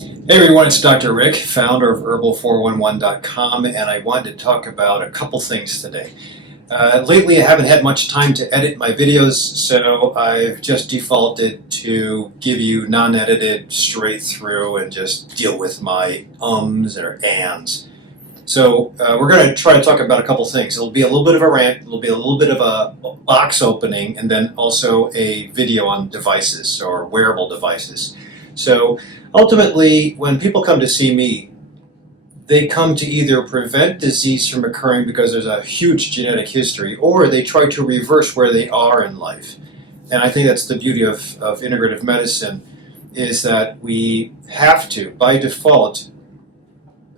Hey everyone, it's Dr. Rick, founder of Wearable411.com, and I wanted to talk about a couple things today. Lately I haven't had much time to edit my videos, so I've just defaulted to give you non-edited, straight through, and just deal with my ums or ands. So we're going to try to talk about a couple things. It'll be a little bit of a rant, it'll be a little bit of a box opening, and then also a video on devices or wearable devices. So ultimately, when people come to see me, they come to either prevent disease from occurring because there's a huge genetic history, or they try to reverse where they are in life. And I think that's the beauty of integrative medicine, is that we have to, by default,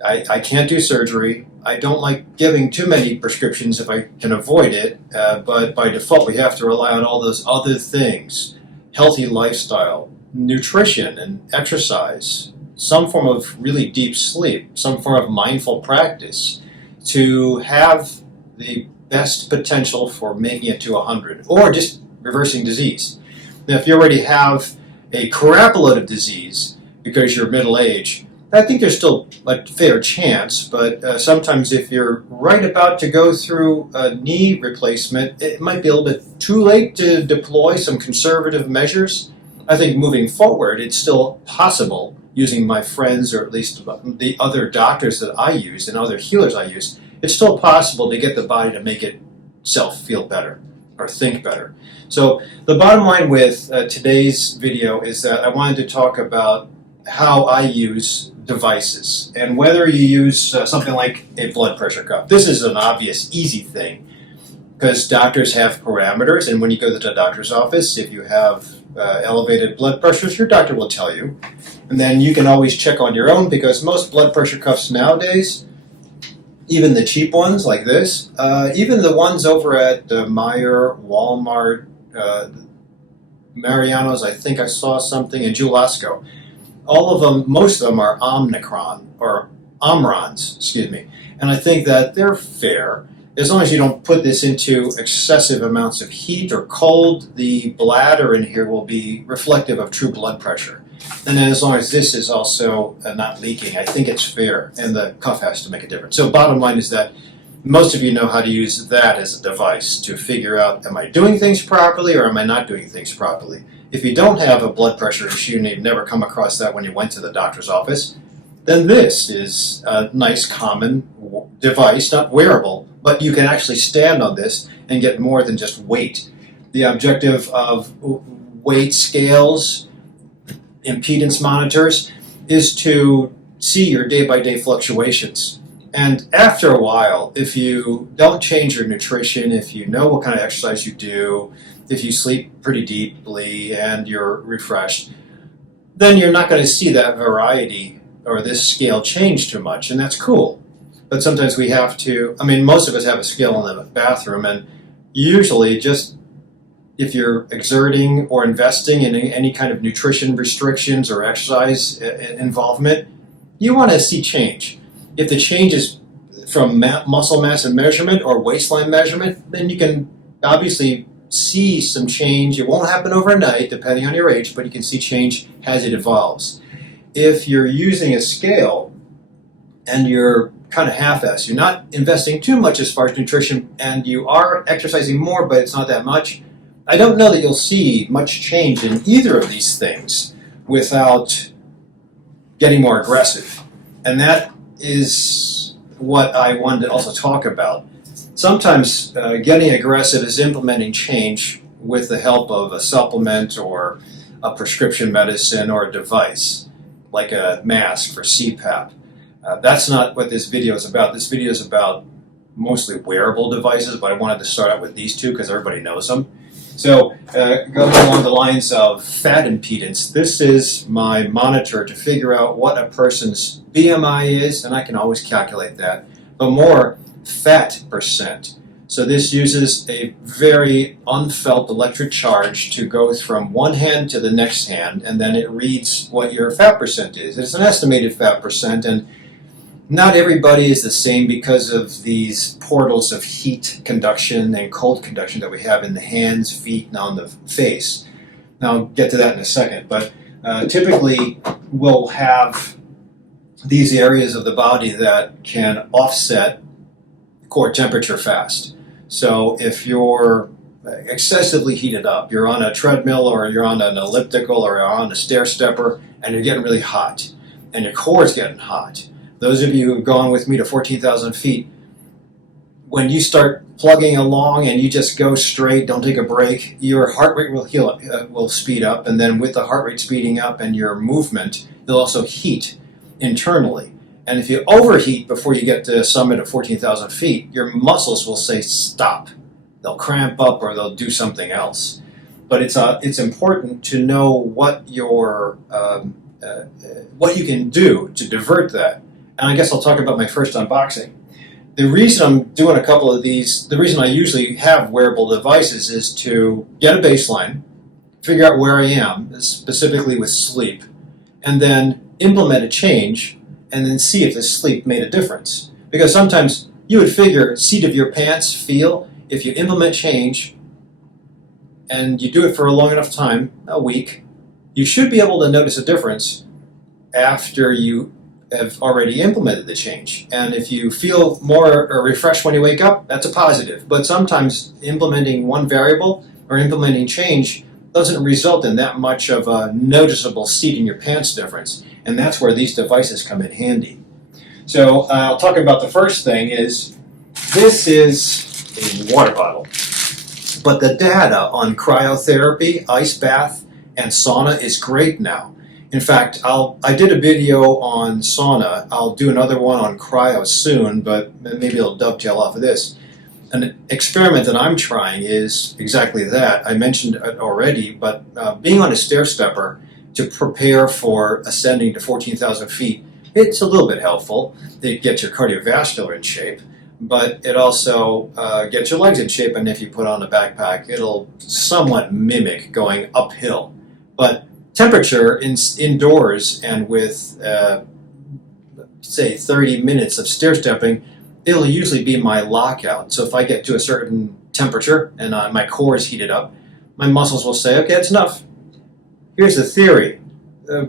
I can't do surgery. I don't like giving too many prescriptions if I can avoid it, but by default we have to rely on all those other things: healthy lifestyle, nutrition and exercise, some form of really deep sleep, some form of mindful practice to have the best potential for making it to 100 or just reversing disease. Now, if you already have a crapload of disease because you're middle-aged, I think there's still a fair chance, but sometimes if you're right about to go through a knee replacement, it might be a little bit too late to deploy some conservative measures. I think moving forward, it's still possible, using my friends or at least the other doctors that I use and other healers I use, it's still possible to get the body to make itself feel better or think better. So the bottom line with today's video is that I wanted to talk about how I use devices, and whether you use something like a blood pressure cuff. This is an obvious, easy thing because doctors have parameters, and when you go to the doctor's office, if you have elevated blood pressures, your doctor will tell you. And then you can always check on your own, because most blood pressure cuffs nowadays, even the cheap ones like this, even the ones over at Meijer, Walmart, Mariano's, I think I saw something, and Julasco, all of them, most of them are Omrons, excuse me. And I think that they're fair. As long as you don't put this into excessive amounts of heat or cold, the bladder in here will be reflective of true blood pressure. And then as long as this is also not leaking, I think it's fair, and the cuff has to make a difference. So bottom line is that most of you know how to use that as a device to figure out, am I doing things properly or am I not doing things properly? If you don't have a blood pressure issue and you've never come across that when you went to the doctor's office, then this is a nice common device, not wearable, but you can actually stand on this and get more than just weight. The objective of weight scales, impedance monitors, is to see your day-by-day fluctuations. And after a while, if you don't change your nutrition, if you know what kind of exercise you do, if you sleep pretty deeply and you're refreshed, then you're not going to see that variety or this scale change too much, and that's cool. But sometimes we have to, most of us have a scale in the bathroom, and usually just if you're exerting or investing in any kind of nutrition restrictions or exercise involvement, you want to see change. If the change is from muscle mass and measurement or waistline measurement, then you can obviously see some change. It won't happen overnight, depending on your age, but you can see change as it evolves. If you're using a scale and you're kind of half-assed, you're not investing too much as far as nutrition, and you are exercising more, but it's not that much, I don't know that you'll see much change in either of these things without getting more aggressive. And that is what I wanted to also talk about. Sometimes getting aggressive is implementing change with the help of a supplement or a prescription medicine or a device, like a mask for CPAP. That's not what this video is about. This video is about mostly wearable devices, but I wanted to start out with these two because everybody knows them. So going along the lines of fat impedance, this is my monitor to figure out what a person's BMI is, and I can always calculate that, but more fat percent. So this uses a very unfelt electric charge to go from one hand to the next hand, and then it reads what your fat percent is. It's an estimated fat percent, and not everybody is the same because of these portals of heat conduction and cold conduction that we have in the hands, feet, and on the face. Now I'll get to that in a second, but typically will have these areas of the body that can offset core temperature fast. So if you're excessively heated up, you're on a treadmill or you're on an elliptical or you're on a stair stepper and you're getting really hot and your core is getting hot. Those of you who've gone with me to 14,000 feet, when you start plugging along and you just go straight, don't take a break, your heart rate will speed up, and then with the heart rate speeding up and your movement, you'll also heat internally. And if you overheat before you get to the summit of 14,000 feet, your muscles will say stop. They'll cramp up or they'll do something else. But it's important to know what what you can do to divert that. And I guess I'll talk about my first unboxing. The reason I'm doing a couple of these, the reason I usually have wearable devices is to get a baseline, figure out where I am, specifically with sleep, and then implement a change, and then see if the sleep made a difference. Because sometimes you would figure seat of your pants feel, if you implement change, and you do it for a long enough time, a week, you should be able to notice a difference after you have already implemented the change. And if you feel more refreshed when you wake up, that's a positive. But sometimes implementing one variable or implementing change doesn't result in that much of a noticeable seat in your pants difference. And that's where these devices come in handy. So I'll talk about the first thing is, this is a water bottle. But the data on cryotherapy, ice bath, and sauna is great now. In fact, I did a video on sauna. I'll do another one on cryo soon, but maybe it'll dovetail off of this. An experiment that I'm trying is exactly that. I mentioned it already, but being on a stair stepper to prepare for ascending to 14,000 feet, it's a little bit helpful. It gets your cardiovascular in shape, but it also gets your legs in shape, and if you put on a backpack, it'll somewhat mimic going uphill. But temperature indoors and with, say, 30 minutes of stair stepping, it'll usually be my lockout. So if I get to a certain temperature and my core is heated up, my muscles will say, okay, that's enough. Here's the theory.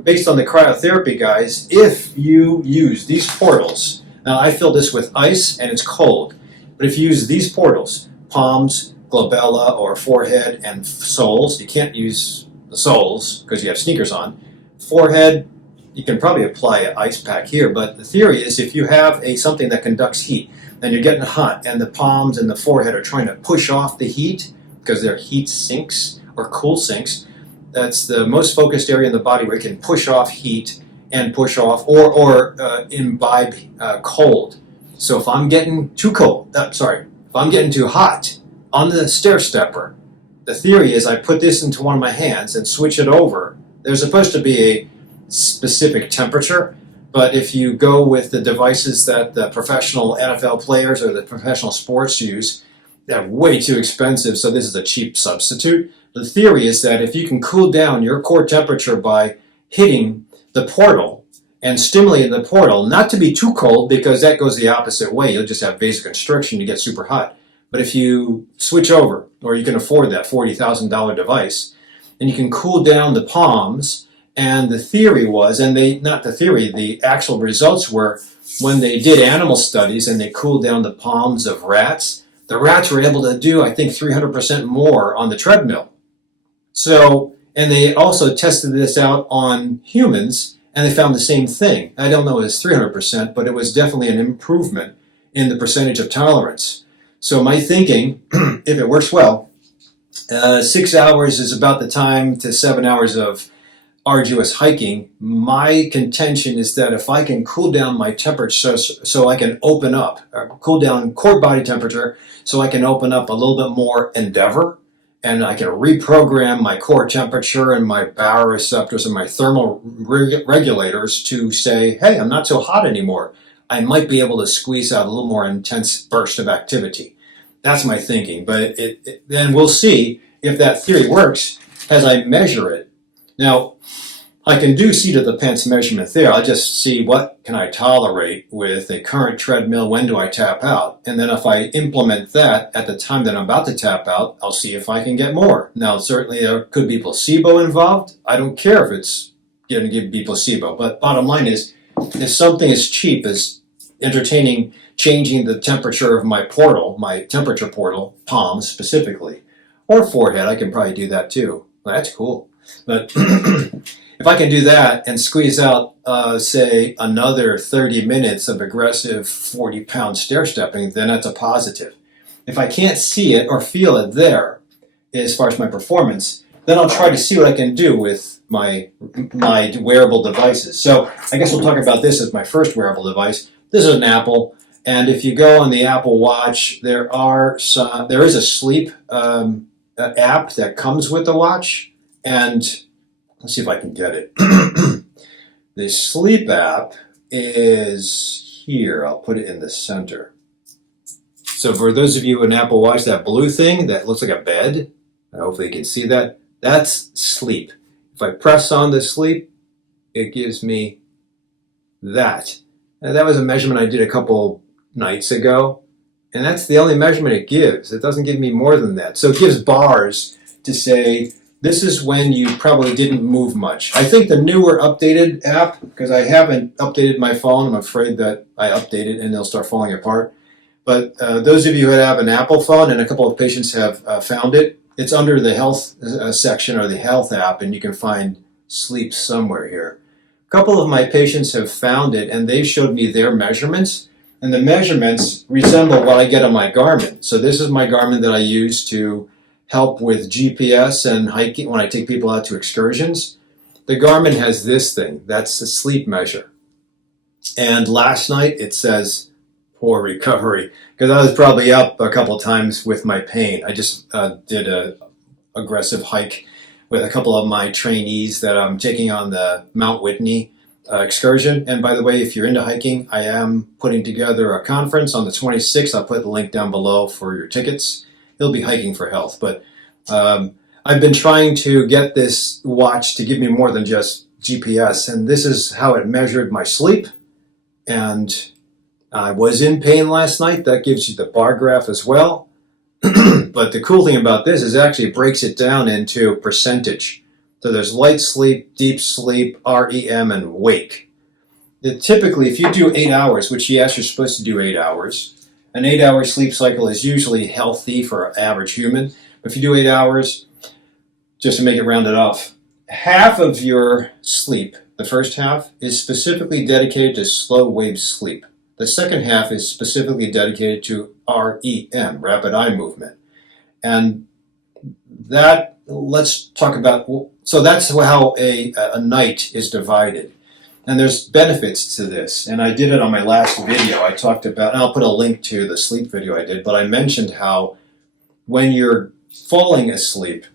Based on the cryotherapy guys, if you use these portals, now I fill this with ice and it's cold, but if you use these portals, palms, glabella, or forehead and soles, you can't use the soles because you have sneakers on. Forehead, you can probably apply an ice pack here, but the theory is if you have something that conducts heat and you're getting hot and the palms and the forehead are trying to push off the heat because they're heat sinks or cool sinks, that's the most focused area in the body where it can push off heat and push off or imbibe cold. So if I'm getting too cold, if I'm getting too hot on the stair stepper, the theory is I put this into one of my hands and switch it over. There's supposed to be a specific temperature, but if you go with the devices that the professional NFL players or the professional sports use, they're way too expensive, so this is a cheap substitute. The theory is that if you can cool down your core temperature by hitting the portal and stimulating the portal, not to be too cold because that goes the opposite way, you'll just have vasoconstriction, you get super hot. But if you switch over, or you can afford that $40,000 device, and you can cool down the palms, and the theory was, the actual results were, when they did animal studies and they cooled down the palms of rats, the rats were able to do, I think, 300% more on the treadmill. So, and they also tested this out on humans, and they found the same thing. I don't know if it was 300%, but it was definitely an improvement in the percentage of tolerance. So my thinking, if it works well, 6 hours is about the time to 7 hours of arduous hiking. My contention is that if I can cool down my temperature so I can open up, cool down core body temperature so I can open up a little bit more endeavor, and I can reprogram my core temperature and my baroreceptors and my thermal regulators to say, hey, I'm not so hot anymore. I might be able to squeeze out a little more intense burst of activity. That's my thinking, but then we'll see if that theory works as I measure it. Now, I can do seat of the pants measurement there. I'll just see what can I tolerate with a current treadmill, when do I tap out? And then if I implement that at the time that I'm about to tap out, I'll see if I can get more. Now, certainly there could be placebo involved. I don't care if it's going to be placebo. But bottom line is, if something as cheap as entertaining changing the temperature of my portal, my temperature portal, palm specifically, or forehead, I can probably do that too. Well, that's cool. But if I can do that and squeeze out, say, another 30 minutes of aggressive 40-pound stair stepping, then that's a positive. If I can't see it or feel it there, as far as my performance, then I'll try to see what I can do with my wearable devices. So I guess we'll talk about this as my first wearable device. This is an Apple, and if you go on the Apple Watch, there is a sleep app that comes with the watch, and let's see if I can get it. The sleep app is here. I'll put it in the center. So for those of you with an Apple Watch, that blue thing that looks like a bed, hopefully you can see that, that's sleep. If I press on the sleep, it gives me that. And that was a measurement I did a couple nights ago, and that's the only measurement it gives. It doesn't give me more than that. So it gives bars to say, this is when you probably didn't move much. I think the newer updated app, because I haven't updated my phone, I'm afraid that I update it and they'll start falling apart. But those of you who have an Apple phone, and a couple of patients have found it, it's under the health section or the health app, and you can find sleep somewhere here. A couple of my patients have found it, and they showed me their measurements, and the measurements resemble what I get on my Garmin. So this is my Garmin that I use to help with GPS and hiking when I take people out to excursions. The Garmin has this thing. That's the sleep measure. And last night it says poor recovery, because I was probably up a couple times with my pain. I just did a aggressive hike with a couple of my trainees that I'm taking on the Mount Whitney excursion. And by the way, if you're into hiking, I am putting together a conference on the 26th. I'll put the link down below for your tickets. It'll be Hiking for Health. But I've been trying to get this watch to give me more than just GPS, and this is how it measured my sleep. And I was in pain last night. That gives you the bar graph as well. But the cool thing about this is it actually breaks it down into percentage. So there's light sleep, deep sleep, REM, and wake. Typically, if you do 8 hours, which yes, you're supposed to do 8 hours, an 8-hour sleep cycle is usually healthy for an average human. But if you do 8 hours, just to make it rounded off, half of your sleep, the first half, is specifically dedicated to slow wave sleep. The second half is specifically dedicated to REM, rapid eye movement. And that, let's talk about, so that's how a night is divided. And there's benefits to this. And I did it on my last video. I talked about, and I'll put a link to the sleep video I did, but I mentioned how when you're falling asleep,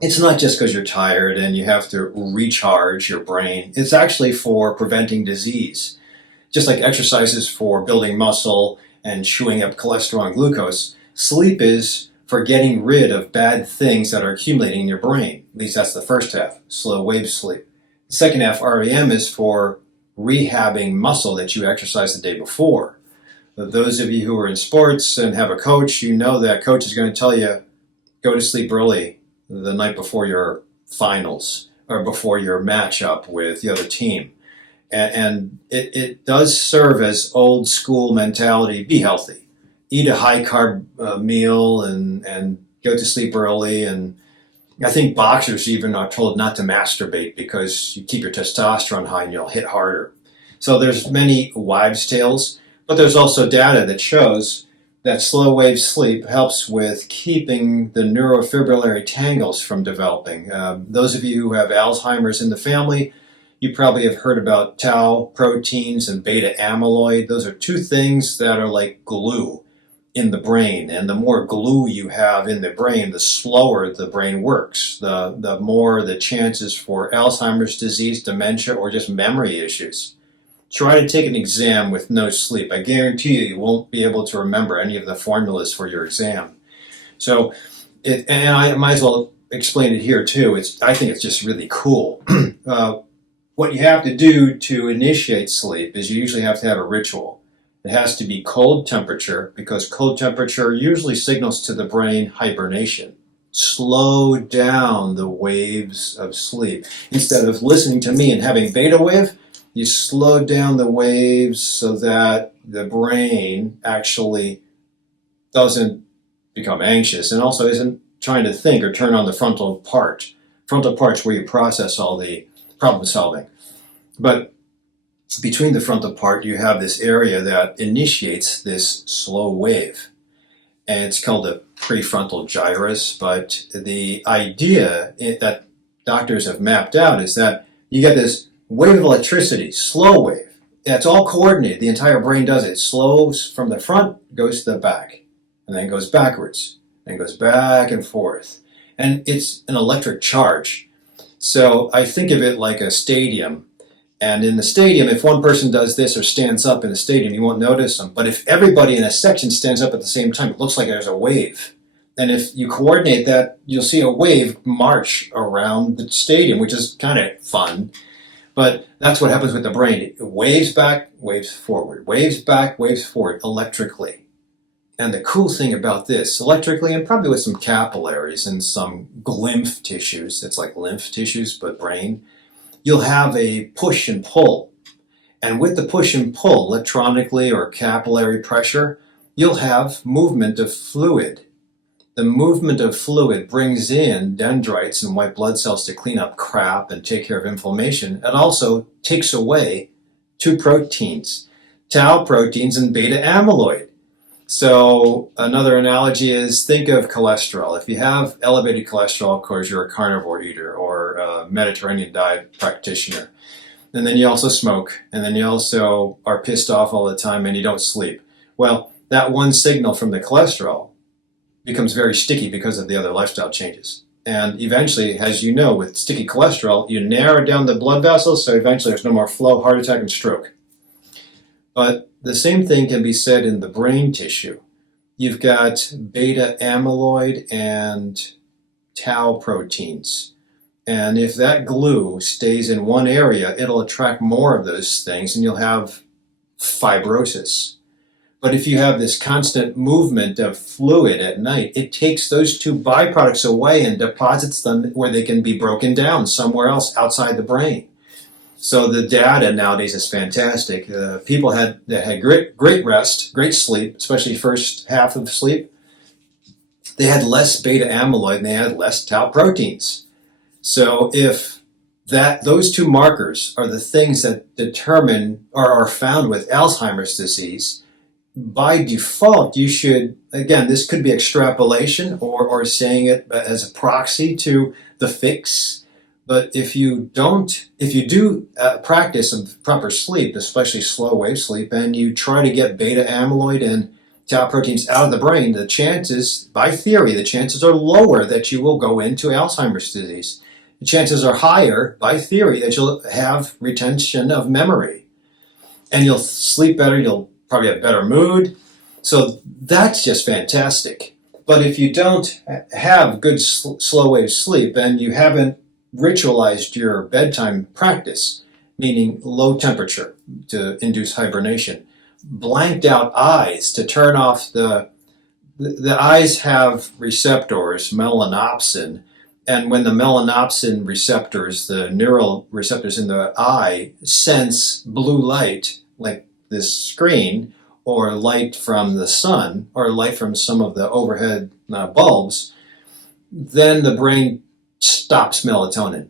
it's not just because you're tired and you have to recharge your brain. It's actually for preventing disease. Just like exercises for building muscle and chewing up cholesterol and glucose, sleep is for getting rid of bad things that are accumulating in your brain. At least that's the first half, slow wave sleep. The second half, REM, is for rehabbing muscle that you exercised the day before. Those of you who are in sports and have a coach, you know that coach is going to tell you, go to sleep early the night before your finals or before your matchup with the other team. And it does serve as old school mentality, be healthy. Eat a high carb meal and go to sleep early. And I think boxers even are told not to masturbate because you keep your testosterone high and you'll hit harder. So there's many wives' tales, but there's also data that shows that slow wave sleep helps with keeping the neurofibrillary tangles from developing. Those of you who have Alzheimer's in the family, you probably have heard about tau proteins and beta amyloid. Those are two things that are like glue in the brain. And the more glue you have in the brain, the slower the brain works, the more the chances for Alzheimer's disease, dementia, or just memory issues. Try to take an exam with no sleep. I guarantee you won't be able to remember any of the formulas for your exam. So, and I might as well explain it here too. I think it's just really cool. What you have to do to initiate sleep is you usually have to have a ritual. It has to be cold temperature because cold temperature usually signals to the brain hibernation. slow down the waves of sleep. Instead of listening to me and having beta wave, you slow down the waves so that the brain actually doesn't become anxious and also isn't trying to think or turn on the frontal part. Frontal part's where you process all the problem solving. But between the frontal part, you have this area that initiates this slow wave. And it's called the prefrontal gyrus. But the idea that doctors have mapped out is that you get this wave of electricity, slow wave. It's all coordinated. The entire brain does it. It slows from the front, goes to the back, and then goes backwards, and goes back and forth. And it's an electric charge. So I think of it like a stadium. And in the stadium, if one person does this or stands up in a stadium, you won't notice them. But if everybody in a section stands up at the same time, it looks like there's a wave. And if you coordinate that, you'll see a wave march around the stadium, which is kind of fun. But that's what happens with the brain. It waves back, waves forward, waves back, waves forward electrically. And the cool thing about this, electrically and probably with some capillaries and some lymph tissues, it's like lymph tissues but brain, you'll have a push and pull. And with the push and pull, electronically or capillary pressure, you'll have movement of fluid. The movement of fluid brings in dendrites and white blood cells to clean up crap and take care of inflammation. It also takes away two proteins, tau proteins and beta amyloid. So another analogy is think of cholesterol. If you have elevated cholesterol, of course, you're a carnivore eater or a Mediterranean diet practitioner. And then you also smoke, and then you also are pissed off all the time and you don't sleep. Well, that one signal from the cholesterol becomes very sticky because of the other lifestyle changes. And eventually, as you know, with sticky cholesterol, you narrow down the blood vessels, so eventually there's no more flow, heart attack, and stroke. But the same thing can be said in the brain tissue. You've got beta amyloid and tau proteins. And if that glue stays in one area, it'll attract more of those things and you'll have fibrosis. But if you have this constant movement of fluid at night, it takes those two byproducts away and deposits them where they can be broken down somewhere else outside the brain. So the data nowadays is fantastic. People that had great rest, great sleep, especially first half of sleep, they had less beta amyloid and they had less tau proteins. So if those two markers are the things that determine or are found with Alzheimer's disease, by default, you should, again, this could be extrapolation or saying it as a proxy to the fix. But if you do practice of proper sleep, especially slow wave sleep, and you try to get beta amyloid and tau proteins out of the brain, the chances, by theory, the chances are lower that you will go into Alzheimer's disease. The chances are higher, by theory, that you'll have retention of memory. And you'll sleep better, you'll probably have better mood. So that's just fantastic. But if you don't have good slow wave sleep and you haven't ritualized your bedtime practice, meaning low temperature to induce hibernation, blanked out eyes to turn off the eyes have receptors, melanopsin, and when the melanopsin receptors, the neural receptors in the eye, sense blue light, like this screen, or light from the sun, or light from some of the overhead bulbs, then the brain stops melatonin.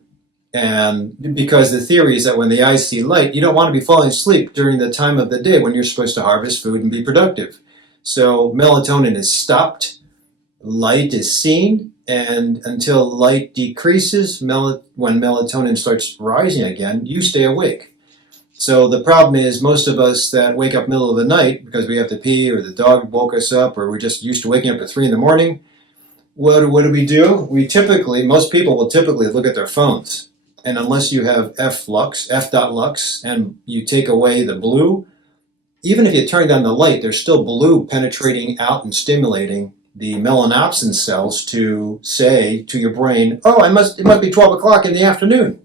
And because the theory is that when the eyes see light, you don't want to be falling asleep during the time of the day when you're supposed to harvest food and be productive. So melatonin is stopped, light is seen, and until light decreases, when melatonin starts rising again, you stay awake. So the problem is most of us that wake up middle of the night because we have to pee or the dog woke us up or we're just used to waking up at 3 in the morning, what do? Most people will typically look at their phones. And unless you have f.lux, and you take away the blue, even if you turn down the light, there's still blue penetrating out and stimulating the melanopsin cells to say to your brain, oh, it must be 12 o'clock in the afternoon.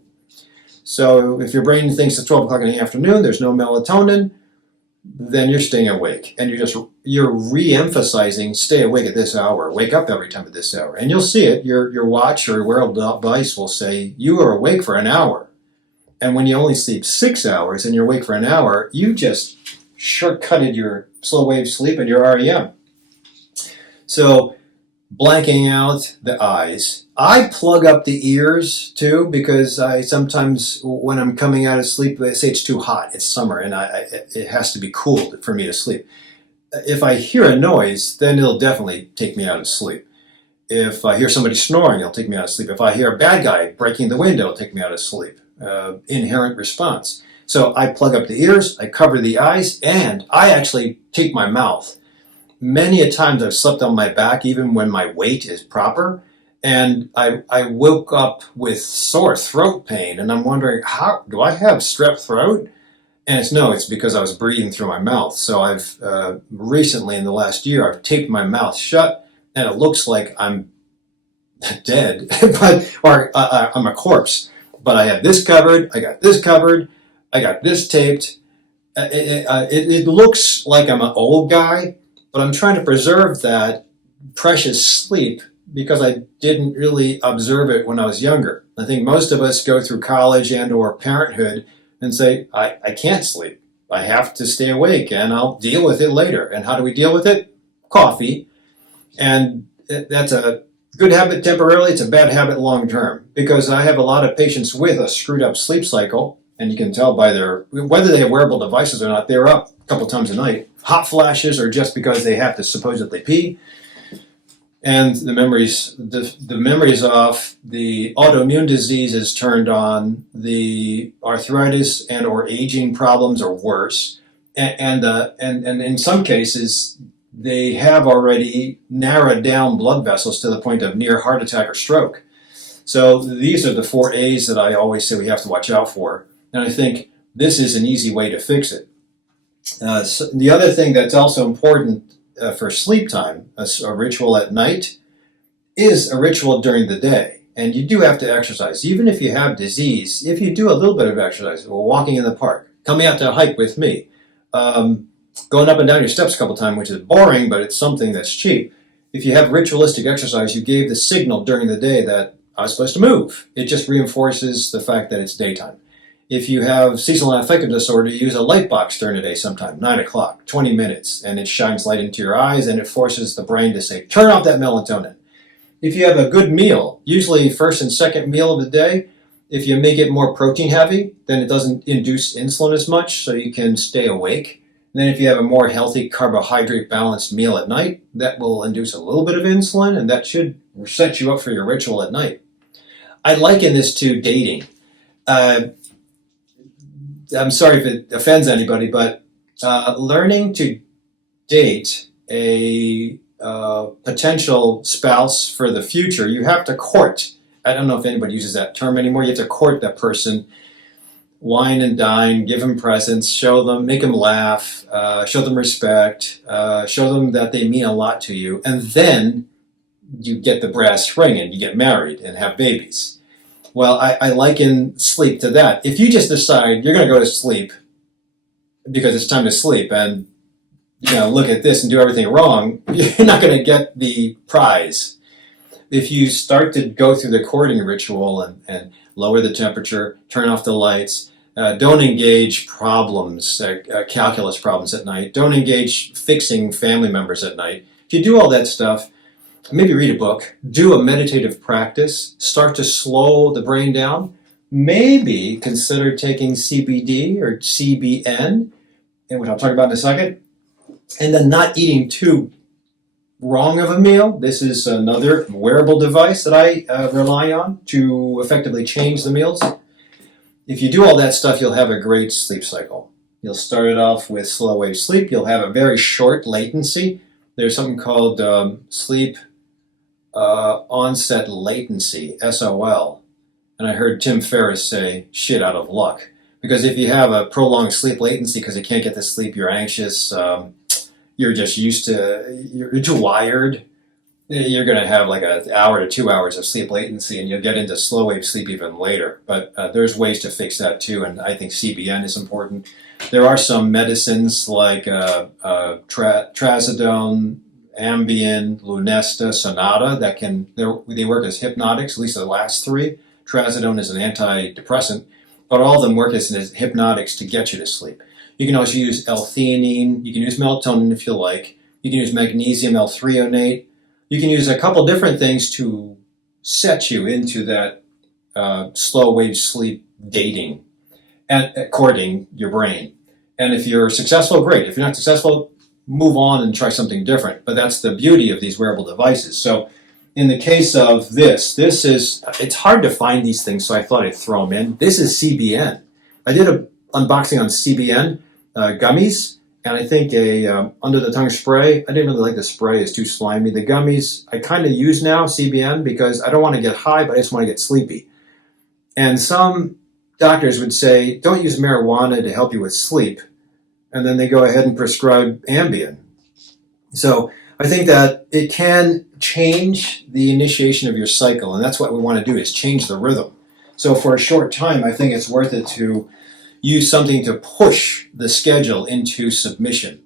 So if your brain thinks it's 12 o'clock in the afternoon, there's no melatonin, then you're staying awake, and you're re-emphasizing stay awake at this hour, wake up every time at this hour, and you'll see it. Your watch or wearable device will say you are awake for an hour, and when you only sleep 6 hours and you're awake for an hour, you just shortcutted your slow wave sleep and your REM. So blanking out the eyes. I plug up the ears too, because I sometimes, when I'm coming out of sleep, they say it's too hot. It's summer, and it has to be cooled for me to sleep. If I hear a noise, then it'll definitely take me out of sleep. If I hear somebody snoring, it'll take me out of sleep. If I hear a bad guy breaking the window, it'll take me out of sleep. Inherent response. So I plug up the ears, I cover the eyes, and I actually take my mouth. Many a times I've slept on my back even when my weight is proper, and I woke up with sore throat pain, and I'm wondering, how do I have strep throat? And it's because I was breathing through my mouth. So I've recently, in the last year, I've taped my mouth shut, and it looks like I'm dead, or I'm a corpse. But I have this covered, I got this covered, I got this taped. It looks like I'm an old guy, but I'm trying to preserve that precious sleep because I didn't really observe it when I was younger. I think most of us go through college and or parenthood and say, I can't sleep. I have to stay awake, and I'll deal with it later. And how do we deal with it? Coffee. And that's a good habit temporarily. It's a bad habit long term, because I have a lot of patients with a screwed up sleep cycle, and you can tell by whether they have wearable devices or not, they're up a couple times a night. Hot flashes are just because they have to supposedly pee. And the memory's off, the autoimmune disease is turned on, the arthritis and or aging problems are worse, and in some cases they have already narrowed down blood vessels to the point of near heart attack or stroke. So these are the 4 A's that I always say we have to watch out for, and I think this is an easy way to fix it. So the other thing that's also important for sleep time, a ritual at night, is a ritual during the day. And you do have to exercise. Even if you have disease, if you do a little bit of exercise, walking in the park, coming out to hike with me, going up and down your steps a couple times, which is boring, but it's something that's cheap. If you have ritualistic exercise, you gave the signal during the day that I was supposed to move. It just reinforces the fact that it's daytime. If you have seasonal affective disorder, you use a light box during the day sometime, 9 o'clock, 20 minutes, and it shines light into your eyes, and it forces the brain to say, turn off that melatonin. If you have a good meal, usually first and second meal of the day, if you make it more protein heavy, then it doesn't induce insulin as much, so you can stay awake. And then if you have a more healthy carbohydrate balanced meal at night, that will induce a little bit of insulin, and that should set you up for your ritual at night. I liken this to dating. I'm sorry if it offends anybody, but learning to date a potential spouse for the future, you have to court. I don't know if anybody uses that term anymore. You have to court that person, wine and dine, give them presents, show them, make them laugh, show them respect, show them that they mean a lot to you, and then you get the brass ring and you get married and have babies. Well, I liken sleep to that. If you just decide you're going to go to sleep because it's time to sleep and look at this and do everything wrong, you're not going to get the prize. If you start to go through the courting ritual and lower the temperature, turn off the lights, don't engage problems, calculus problems at night, don't engage fixing family members at night. If you do all that stuff, maybe read a book, do a meditative practice, start to slow the brain down, maybe consider taking CBD or CBN, which I'll talk about in a second, and then not eating too wrong of a meal. This is another wearable device that I rely on to effectively change the meals. If you do all that stuff, you'll have a great sleep cycle. You'll start it off with slow wave sleep. You'll have a very short latency. There's something called sleep onset latency, SOL. And I heard Tim Ferriss say, shit out of luck. Because if you have a prolonged sleep latency because you can't get to sleep, you're anxious, you're just used to, you're too wired, you're going to have like an hour to 2 hours of sleep latency, and you'll get into slow wave sleep even later. But there's ways to fix that too, and I think CBN is important. There are some medicines like trazodone, Ambien, Lunesta, Sonata that they work as hypnotics, at least the last three. Trazodone is an antidepressant, but all of them work as hypnotics to get you to sleep. You can also use L-theanine, you can use melatonin if you like, you can use magnesium L-threonate. You can use a couple different things to set you into that slow wave sleep dating and courting your brain. And if you're successful, great. If you're not successful, move on and try something different. But that's the beauty of these wearable devices. So in the case of it's hard to find these things, so I thought I'd throw them in. This is CBN. I did an unboxing on CBN gummies. And I think a under-the-tongue spray, I didn't really like the spray, it's too slimy. The gummies, I kind of use now, CBN, because I don't want to get high, but I just want to get sleepy. And some doctors would say, don't use marijuana to help you with sleep. And then they go ahead and prescribe Ambien. So I think that it can change the initiation of your cycle, and that's what we want to do, is change the rhythm. So for a short time, I think it's worth it to use something to push the schedule into submission.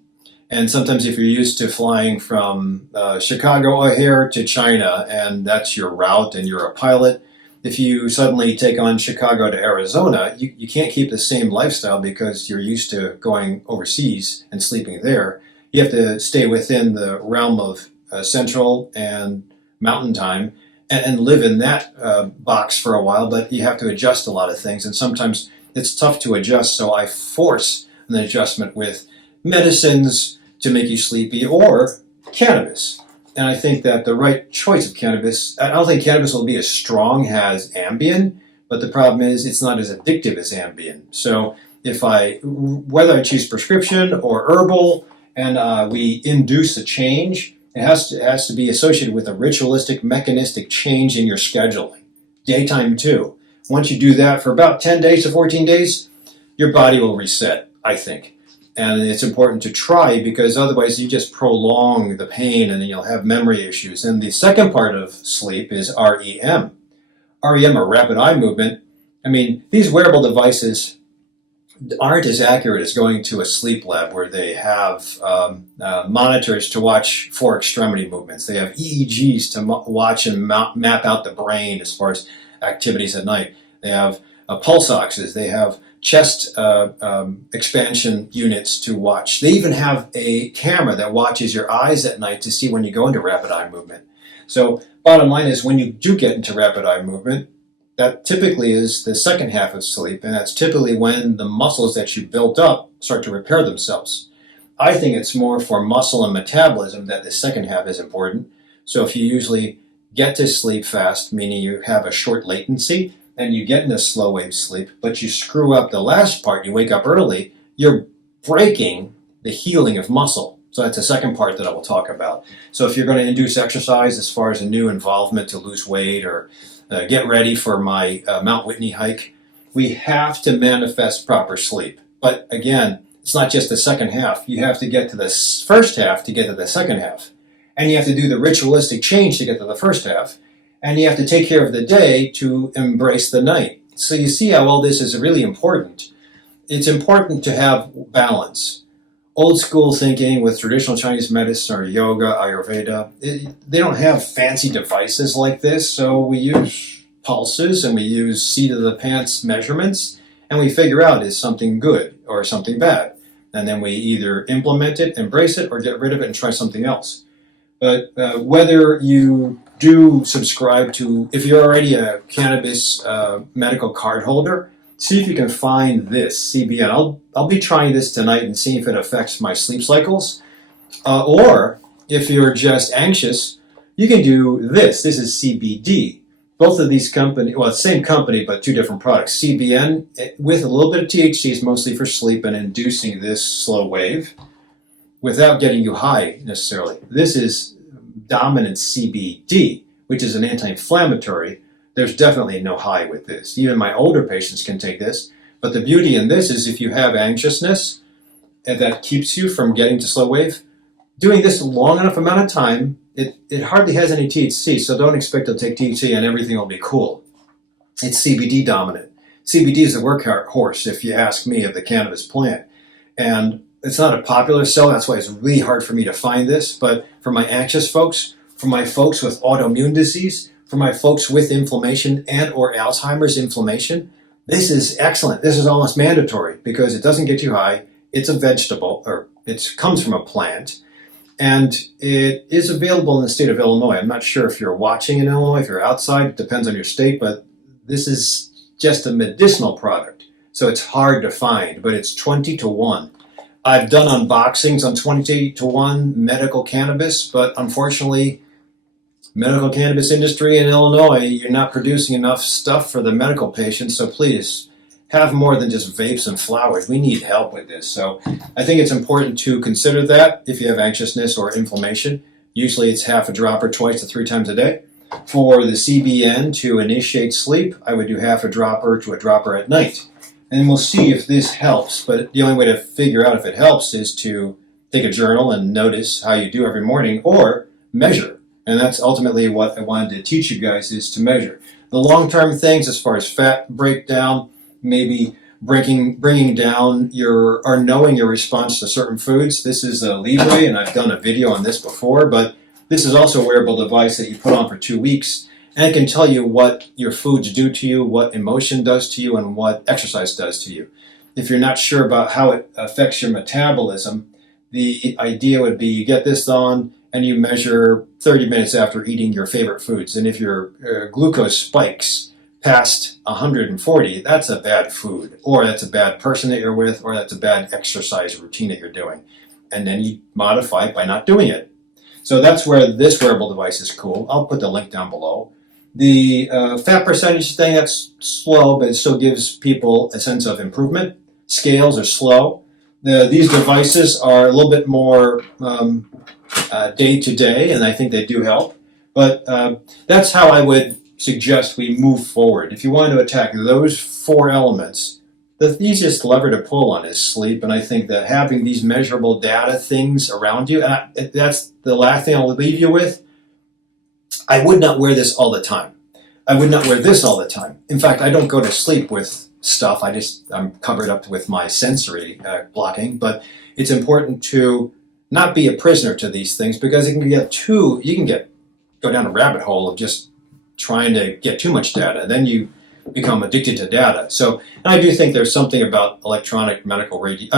And sometimes if you're used to flying from Chicago O'Hare to China, and that's your route and you're a pilot, if you suddenly take on Chicago to Arizona, you can't keep the same lifestyle because you're used to going overseas and sleeping there. You have to stay within the realm of Central and Mountain Time and live in that box for a while, but you have to adjust a lot of things, and sometimes it's tough to adjust, so I force an adjustment with medicines to make you sleepy or cannabis. And I think that the right choice of cannabis, I don't think cannabis will be as strong as Ambien, but the problem is it's not as addictive as Ambien. So whether I choose prescription or herbal, and we induce a change, it has to be associated with a ritualistic, mechanistic change in your scheduling. Daytime too. Once you do that for about 10 days to 14 days, your body will reset, I think. And it's important to try, because otherwise you just prolong the pain and then you'll have memory issues. And the second part of sleep is REM. REM, or rapid eye movement. I mean, these wearable devices aren't as accurate as going to a sleep lab where they have monitors to watch four extremity movements. They have EEGs to watch and map out the brain as far as activities at night. They have pulse oxes. They have chest expansion units to watch. They even have a camera that watches your eyes at night to see when you go into rapid eye movement. So bottom line is, when you do get into rapid eye movement, that typically is the second half of sleep, and that's typically when the muscles that you built up start to repair themselves. I think it's more for muscle and metabolism that the second half is important. So if you usually get to sleep fast, meaning you have a short latency, and you get into slow wave sleep, but you screw up the last part, you wake up early, you're breaking the healing of muscle. So that's the second part that I will talk about. So if you're going to induce exercise as far as a new involvement to lose weight or get ready for my Mount Whitney hike, we have to manifest proper sleep. But again, it's not just the second half. You have to get to the first half to get to the second half. And you have to do the ritualistic change to get to the first half. And you have to take care of the day to embrace the night. So you see how all this is really important. It's important to have balance. Old school thinking with traditional Chinese medicine or yoga, Ayurveda, they don't have fancy devices like this, so we use pulses and we use seat of the pants measurements, and we figure out, is something good or something bad? And then we either implement it, embrace it, or get rid of it and try something else. But whether you do subscribe to, if you're already a cannabis medical card holder, see if you can find this CBN. I'll be trying this tonight and see if it affects my sleep cycles. Or if you're just anxious, you can do this. This is CBD. Both of these companies, well, same company, but two different products. CBN with a little bit of THC is mostly for sleep and inducing this slow wave without getting you high necessarily. This is dominant CBD, which is an anti-inflammatory. There's definitely no high with this. Even my older patients can take this. But the beauty in this is, if you have anxiousness and that keeps you from getting to slow wave, doing this a long enough amount of time it hardly has any THC, so don't expect to take THC and everything will be cool. It's CBD dominant. CBD is the workhorse, if you ask me, of the cannabis plant. And it's not a popular sell, that's why it's really hard for me to find this. But for my anxious folks, for my folks with autoimmune disease, for my folks with inflammation and or Alzheimer's inflammation, this is excellent. This is almost mandatory because it doesn't get you high. It's a vegetable, or it comes from a plant. And it is available in the state of Illinois. I'm not sure if you're watching in Illinois, if you're outside, it depends on your state, but this is just a medicinal product. So it's hard to find, but it's 20 to 1. I've done unboxings on 20 to 1 medical cannabis, but unfortunately, medical cannabis industry in Illinois, you're not producing enough stuff for the medical patients, so please have more than just vapes and flowers. We need help with this. So I think it's important to consider that if you have anxiousness or inflammation. Usually it's half a dropper 2 to 3 times a day. For the CBN to initiate sleep, I would do half a dropper to a dropper at night. And we'll see if this helps, but the only way to figure out if it helps is to take a journal and notice how you do every morning or measure. And that's ultimately what I wanted to teach you guys, is to measure. The long-term things as far as fat breakdown, maybe bringing down or knowing your response to certain foods. This is a Libre, and I've done a video on this before, but this is also a wearable device that you put on for 2 weeks, and it can tell you what your foods do to you, what emotion does to you, and what exercise does to you. If you're not sure about how it affects your metabolism, the idea would be you get this on and you measure 30 minutes after eating your favorite foods. And if your glucose spikes past 140, that's a bad food, or that's a bad person that you're with, or that's a bad exercise routine that you're doing. And then you modify it by not doing it. So that's where this wearable device is cool. I'll put the link down below. The fat percentage thing, that's slow, but it still gives people a sense of improvement. Scales are slow. These devices are a little bit more day to day, and I think they do help. But that's how I would suggest we move forward. If you want to attack those 4 elements, the easiest lever to pull on is sleep, and I think that having these measurable data things around you, and that's the last thing I'll leave you with. I would not wear this all the time. I would not wear this all the time. In fact, I don't go to sleep with stuff. I'm covered up with my sensory blocking, but it's important to not be a prisoner to these things, because you can go down a rabbit hole of just trying to get too much data. Then you become addicted to data. So, and I do think there's something about electronic radiation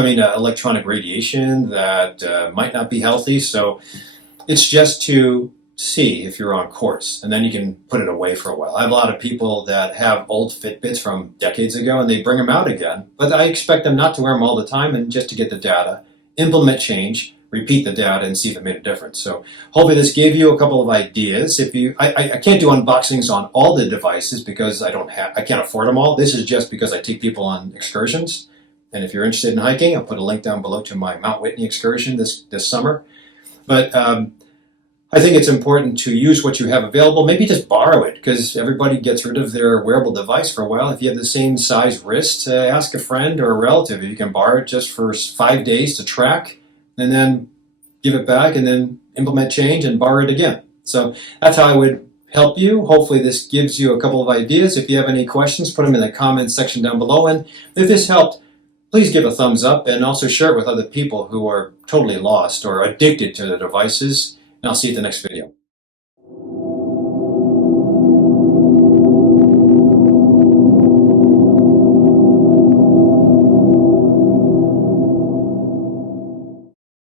that might not be healthy. So it's just to see if you're on course, and then you can put it away for a while. I have a lot of people that have old Fitbits from decades ago, and they bring them out again, but I expect them not to wear them all the time, and just to get the data, implement change, repeat the data, and see if it made a difference. So hopefully this gave you a couple of ideas. I can't do unboxings on all the devices because I can't afford them all. This is just because I take people on excursions, and if you're interested in hiking, I'll put a link down below to my Mount Whitney excursion this summer. But I think it's important to use what you have available. Maybe just borrow it, because everybody gets rid of their wearable device for a while. If you have the same size wrist, ask a friend or a relative if you can borrow it just for 5 days to track, and then give it back, and then implement change and borrow it again. So that's how I would help you. Hopefully this gives you a couple of ideas. If you have any questions, put them in the comments section down below. And if this helped, please give a thumbs up, and also share it with other people who are totally lost or addicted to the devices. And I'll see you at the next video.